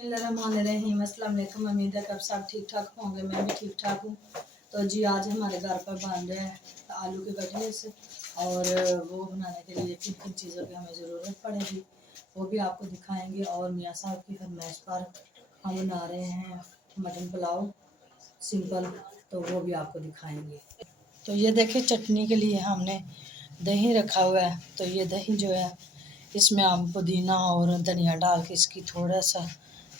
बिस्मिल्लाहिर्रहमानिर्रहीम। अस्सलाम वालेकुम। उम्मीद है कि आप सब ठीक ठाक होंगे। मैं भी ठीक ठाक हूँ। तो जी आज हमारे घर पर बन रहे हैं आलू के कटलेट्स और वो बनाने के लिए किन किन चीज़ों की हमें ज़रूरत पड़ेगी वो भी आपको दिखाएंगे। और मियाँ साहब की फरमाइश पर हम बना रहे हैं मटन पुलाव सिंपल, तो वो भी आपको दिखाएंगे। तो ये देखिए चटनी के लिए हमने दही रखा हुआ है। तो ये दही जो है इसमें हम पुदीना और धनिया डाल के इसकी थोड़ा सा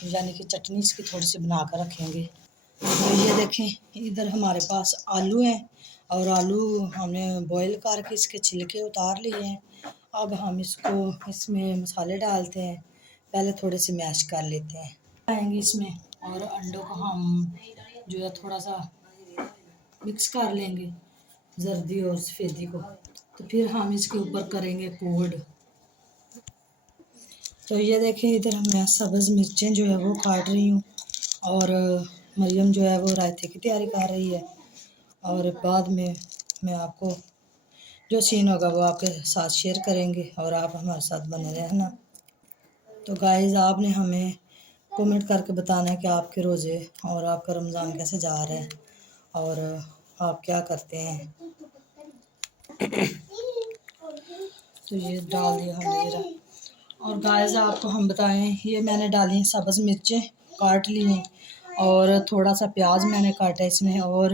यानी कि चटनी इसकी थोड़ी सी बना कर रखेंगे। तो ये देखें इधर हमारे पास आलू हैं और आलू हमने बॉईल करके इसके छिलके उतार लिए हैं। अब हम इसको इसमें मसाले डालते हैं। पहले थोड़े से मैश कर लेते हैं आएंगे इसमें, और अंडों को हम जो है थोड़ा सा मिक्स कर लेंगे जर्दी और सफ़ेदी को। तो फिर हम इसके ऊपर करेंगे कोड। तो ये देखिए इधर मैं सब्ज़ मिर्चें जो है वो काट रही हूँ और मरियम जो है वो रायते की तैयारी कर रही है। और बाद में मैं आपको जो सीन होगा वो आपके साथ शेयर करेंगे और आप हमारे साथ बने रहना। तो गाइस आपने हमें कमेंट करके बताना है कि आपके रोज़े और आपका रमज़ान कैसे जा रहा है और आप क्या करते हैं। तो ये डाल दिया हमने ज़रा। और गाइस आपको हम बताएं ये मैंने डाली सब्ज़ मिर्चें काट ली हैं और थोड़ा सा प्याज मैंने काटा इसमें और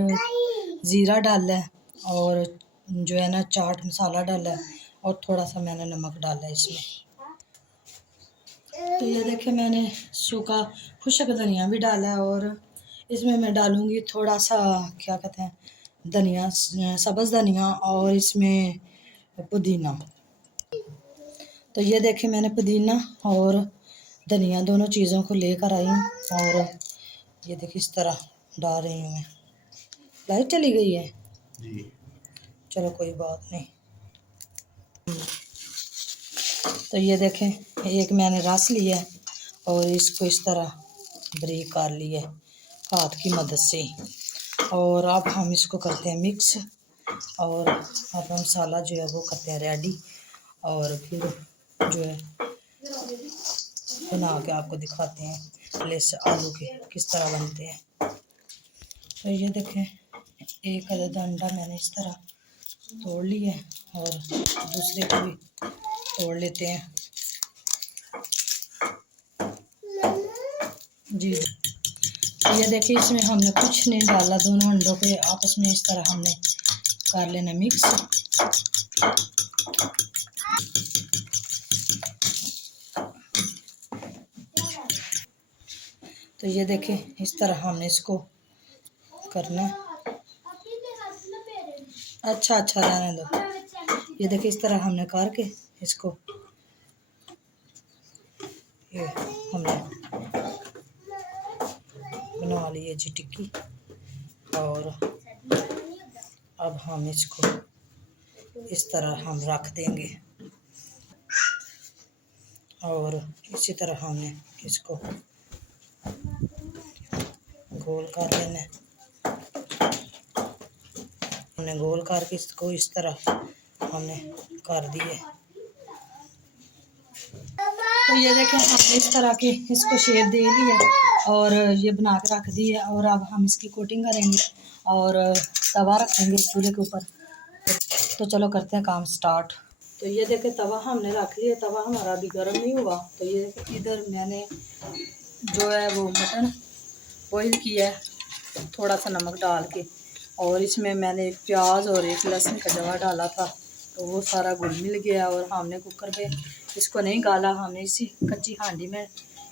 ज़ीरा डाला है और जो है ना चाट मसाला डाला है और थोड़ा सा मैंने नमक डाला है इसमें। तो ये देखिए मैंने सूखा खुशक धनिया भी डाला है और इसमें मैं डालूँगी थोड़ा सा क्या कहते हैं धनिया, सब्ज़ धनिया और इसमें पुदीना। तो ये देखें मैंने पुदीना और धनिया दोनों चीज़ों को लेकर आई हूँ और ये देखिए इस तरह डाल रही हूँ मैं। लाइट चली गई है जी, चलो कोई बात नहीं। तो ये देखें एक मैंने रस लिया है और इसको इस तरह बारीक कर लिया है हाथ की मदद से। और अब हम इसको करते हैं मिक्स और अब हम मसाला जो है वो करते हैं रेडी और फिर जो है बना के आपको दिखाते हैं प्लेस आलू के किस तरह बनते हैं। तो ये देखें एक अदद अंडा मैंने इस तरह तोड़ लिया और दूसरे को भी तोड़ लेते हैं जी। तो ये देखिए इसमें हमने कुछ नहीं डाला, दोनों अंडों के आपस में इस तरह हमने कर लेना मिक्स। तो ये देखें इस तरह हमने इसको करना है। अच्छा रहने दो। ये देखिए इस तरह हमने करके इसको ये हमने बना लिए जी टिक्की। और अब हम इसको इस तरह हम रख देंगे और इसी तरह हमने इसको गोल कर लेना है। हमने गोल करके इसको इस तरह हमने कर दिए। तो ये देखें हमने इस तरह के इसको शेप दे दिया और ये बना के रख दी है। और अब हम इसकी कोटिंग करेंगे और तवा रखेंगे चूल्हे के ऊपर। तो चलो करते हैं काम स्टार्ट। तो ये देखें तवा हमने रख लिया, तवा हमारा अभी गर्म नहीं हुआ। तो ये इधर मैंने जो है वो मटन बॉईल किया है थोड़ा सा नमक डाल के और इसमें मैंने एक प्याज और एक लहसुन का जवा डाला था। तो वो सारा घुल मिल गया और हमने कुकर पे इसको नहीं गाला, हमने इसी कच्ची हांडी में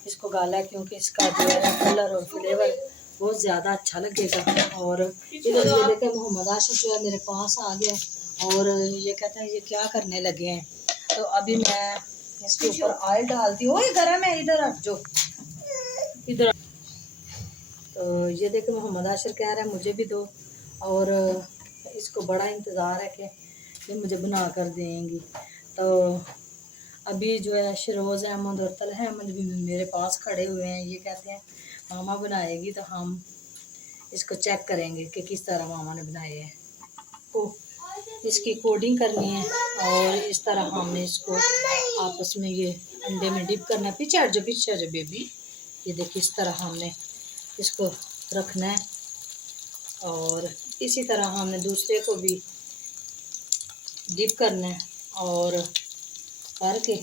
इसको गाला क्योंकि इसका जो है कलर और फ्लेवर बहुत ज़्यादा अच्छा लगेगा। और इधर ये देखें मोहम्मद आशिफ जो है मेरे पास आ गया और ये कहते हैं ये क्या करने लगे हैं। तो अभी मैं इसके ऊपर ऑयल डालती हूँ। ये गर्म है, इधर हट जो इधर। तो ये देखिए मोहम्मद आशिर कह रहा है मुझे भी दो और इसको बड़ा इंतज़ार है कि ये मुझे बना कर देंगी। तो अभी जो है शरोज़ अहमद और तलहा अहमद भी मेरे पास खड़े हुए हैं। ये कहते हैं मामा बनाएगी तो हम इसको चेक करेंगे कि किस तरह मामा ने बनाए हैं। को इसकी कोडिंग करनी है और इस तरह हमने इसको आपस में ये अंडे में डिप करना है। पीछे हट जाओ बेबी। ये देखिए इस तरह हमने इसको रखना है और इसी तरह हमने दूसरे को भी डिप करना है और करके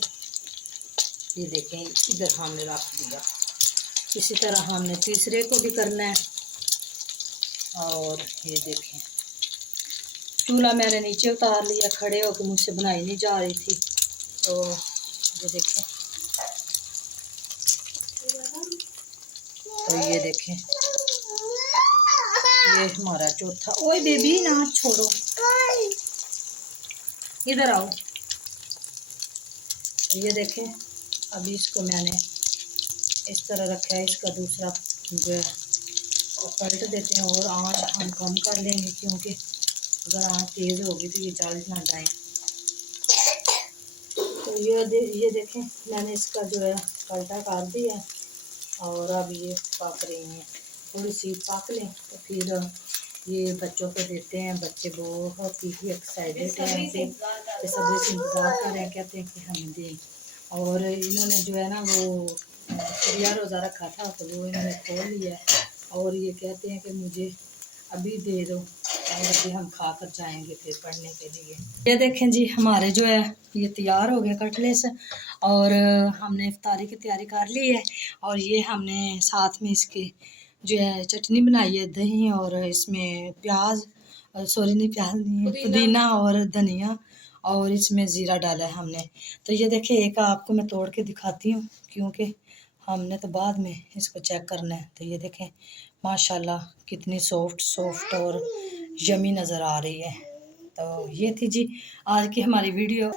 ये देखें इधर हमने रख दिया। इसी तरह हमने तीसरे को भी करना है और ये देखें चूल्हा मैंने नीचे उतार लिया, खड़े होकर मुझसे बनाई नहीं जा रही थी। तो ये देखें, तो ये देखें ये हमारा चौथा। ओए बेबी ना छोड़ो, इधर आओ। तो ये देखें अभी इसको मैंने इस तरह रखा है। इसका दूसरा जो है वो पलट देते हैं और आँच हम कम कर लेंगे, क्योंकि अगर आँच तेज़ होगी तो ये जल ना जाए। तो ये देखें मैंने इसका जो है पलटा कर दिया और अब ये पक रही हैं। थोड़ी सी पक लें तो फिर ये बच्चों को देते हैं। बच्चे बहुत ही एक्साइटेड हैं, सब्ज़ी से इंतज़ार कर रहे हैं, कहते हैं कि हमें दें। और इन्होंने जो है ना वो चिड़िया रोज़ा रखा था तो वो इन्होंने खोल लिया है और ये कहते हैं कि मुझे अभी दे दो और अभी हम खा कर जाएंगे फिर पढ़ने के लिए। ये देखें जी हमारे जो है ये तैयार हो गए कटलेट्स और हमने इफ्तारी की तैयारी कर ली है। और ये हमने साथ में इसके जो है चटनी बनाई है, दही और इसमें प्याज, सॉरी नहीं प्याज नहीं, पुदीना और धनिया और इसमें ज़ीरा डाला है हमने। तो ये देखिए एक आपको मैं तोड़ के दिखाती हूँ, क्योंकि हमने तो बाद में इसको चेक करना है। तो ये देखें माशाल्लाह कितनी सॉफ्ट और यमी नज़र आ रही है। तो ये थी जी आज की हमारी वीडियो। और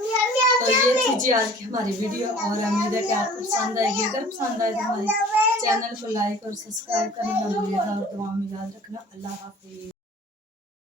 उम्मीद है कि आपको पसंद आएगी। अगर पसंद आए तो हमारे चैनल को लाइक और सब्सक्राइब करना ना भूलिएगा और दुआ में याद रखना। अल्लाह हाफिज़।